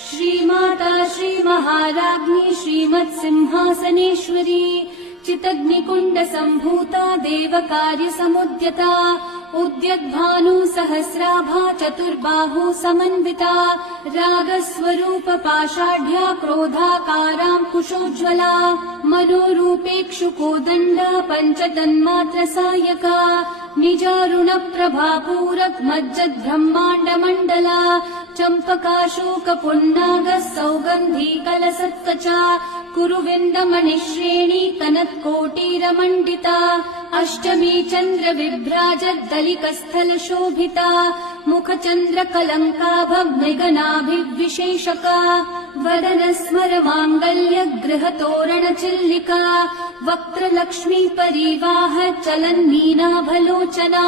श्रीमाता श्रीमहाराज्ञी श्रीमत्सिंहासनेश्वरी चितग्निकुण्ड सम्भूता देवकार्यसमुद्यता उद्यद्भानु सहस्राभा चतुर्बाहु समन्विता रागस्वरूप पाषाढ्या क्रोधाकारां कुशोज्ज्वला मनोरूपेक्षुकोदण्ड पञ्चतन्मात्र सायका निजारुणप्रभापूरक मज्जद्ब्रह्माण्डमण्डला चम्पकाशोकपुन्नाग सौगन्धी कलसत्कचा कुरुविन्दमणिश्रेणी कनत्कोटीरमण्डिता अष्टमी चन्द्र विभ्राजद्दलिकस्थल शोभिता मुखचन्द्रकलङ्काभ मृगनाभिविशेषका वदन स्मर माङ्गल्य गृहतोरणचिल्लिका वक्त्रलक्ष्मी परिवाह चलन्मीनाभलोचना